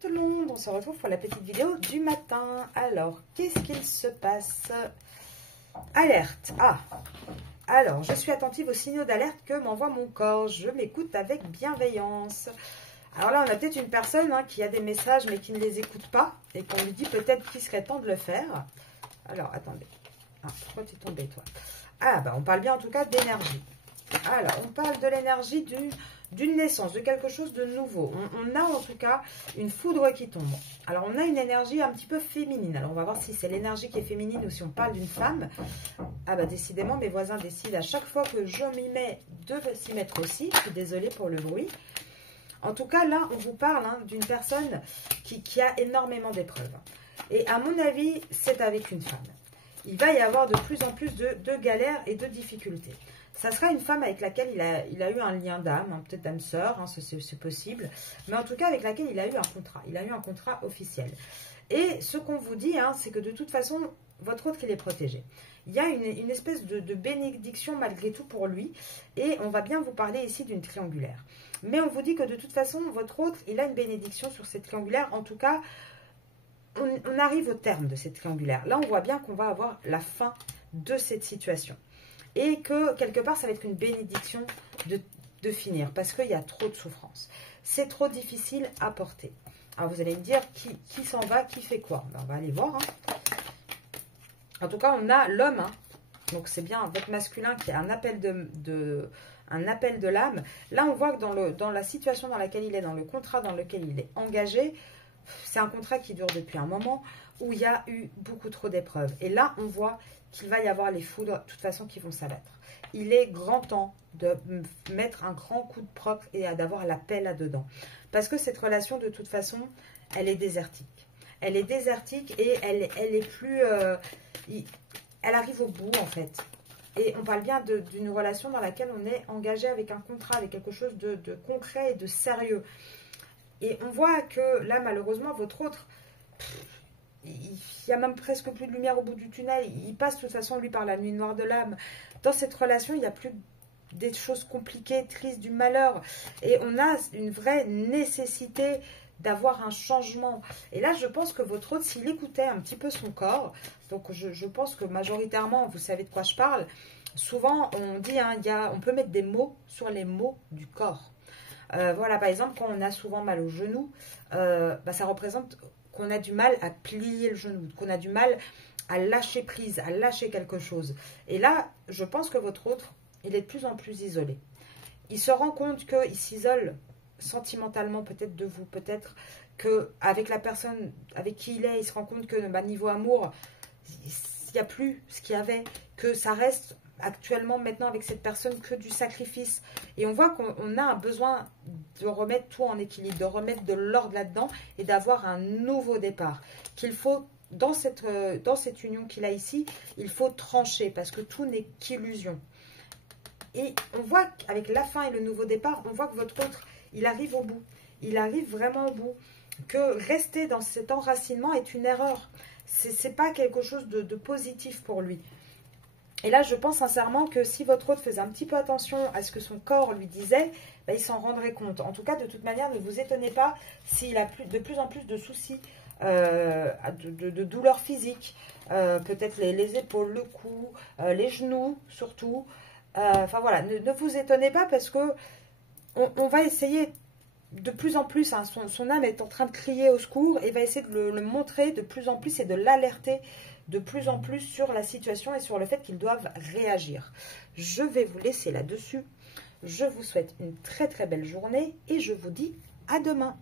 Tout le monde, on se retrouve pour la petite vidéo du matin. Alors, qu'est-ce qu'il se passe? Alerte. Alors, je suis attentive aux signaux d'alerte que m'envoie mon corps. Je m'écoute avec bienveillance. Alors là, on a peut-être une personne qui a des messages mais qui ne les écoute pas et qu'on lui dit peut-être qu'il serait temps de le faire. Alors, attendez. Pourquoi tu es tombé, toi? On parle bien en tout cas d'énergie. Alors, on parle de l'énergie d'une naissance, de quelque chose de nouveau. On a en tout cas une foudre qui tombe. Alors, on a une énergie un petit peu féminine. Alors, on va voir si c'est l'énergie qui est féminine ou si on parle d'une femme. Décidément, mes voisins décident à chaque fois que je m'y mets de s'y mettre aussi. Je suis désolée pour le bruit. En tout cas, là, on vous parle d'une personne qui a énormément d'épreuves. Et à mon avis, c'est avec une femme. Il va y avoir de plus en plus de galères et de difficultés. Ça sera une femme avec laquelle il a eu un lien d'âme, peut-être d'âme sœur, c'est possible. Mais en tout cas, avec laquelle il a eu un contrat. Il a eu un contrat officiel. Et ce qu'on vous dit, c'est que de toute façon, votre autre, il est protégé. Il y a une espèce de bénédiction malgré tout pour lui. Et on va bien vous parler ici d'une triangulaire. Mais on vous dit que de toute façon, votre autre, il a une bénédiction sur cette triangulaire. En tout cas, on arrive au terme de cette triangulaire. Là, on voit bien qu'on va avoir la fin de cette situation. Et que, quelque part, ça va être une bénédiction de finir. Parce qu'il y a trop de souffrance. C'est trop difficile à porter. Alors, vous allez me dire, qui s'en va, qui fait quoi? On va aller voir. En tout cas, on a l'homme. Donc, c'est bien votre masculin qui a un appel de l'âme. Là, on voit que dans la situation dans laquelle il est, dans le contrat dans lequel il est engagé, c'est un contrat qui dure depuis un moment où il y a eu beaucoup trop d'épreuves. Et là, on voit qu'il va y avoir les foudres, de toute façon, qui vont s'abattre. Il est grand temps de mettre un grand coup de propre et d'avoir la paix là-dedans. Parce que cette relation, de toute façon, elle est désertique. Elle est désertique et elle est plus... elle arrive au bout, en fait. Et on parle bien d'une relation dans laquelle on est engagé avec un contrat, avec quelque chose de concret et de sérieux. Et on voit que là, malheureusement, votre autre, il n'y a même presque plus de lumière au bout du tunnel. Il passe de toute façon, lui, par la nuit noire de l'âme. Dans cette relation, il n'y a plus des choses compliquées, tristes, du malheur. Et on a une vraie nécessité d'avoir un changement. Et là, je pense que votre autre, s'il écoutait un petit peu son corps, donc je pense que majoritairement, vous savez de quoi je parle, souvent, on dit, on peut mettre des mots sur les mots du corps. Voilà, par exemple, quand on a souvent mal au genou, ça représente qu'on a du mal à plier le genou, qu'on a du mal à lâcher prise, à lâcher quelque chose. Et là, je pense que votre autre, il est de plus en plus isolé. Il se rend compte qu'il s'isole sentimentalement peut-être de vous, peut-être qu'avec la personne avec qui il est, il se rend compte que niveau amour, il n'y a plus ce qu'il y avait, que ça reste actuellement maintenant avec cette personne que du sacrifice. Et on voit qu'on a un besoin de remettre tout en équilibre, de remettre de l'ordre là-dedans et d'avoir un nouveau départ. Qu'il faut, dans cette union qu'il a ici, il faut trancher parce que tout n'est qu'illusion. Et on voit qu'avec la fin et le nouveau départ, on voit que votre autre, il arrive au bout. Il arrive vraiment au bout. Que rester dans cet enracinement est une erreur. C'est pas quelque chose de positif pour lui. Et là, je pense sincèrement que si votre autre faisait un petit peu attention à ce que son corps lui disait, il s'en rendrait compte. En tout cas, de toute manière, ne vous étonnez pas s'il a de plus en plus de soucis, de douleurs physiques, peut-être les épaules, le cou, les genoux surtout. Voilà, ne vous étonnez pas parce que on va essayer de plus en plus, son âme est en train de crier au secours et va essayer de le montrer de plus en plus et de l'alerter de plus en plus sur la situation et sur le fait qu'ils doivent réagir. Je vais vous laisser là-dessus. Je vous souhaite une très très belle journée et je vous dis à demain.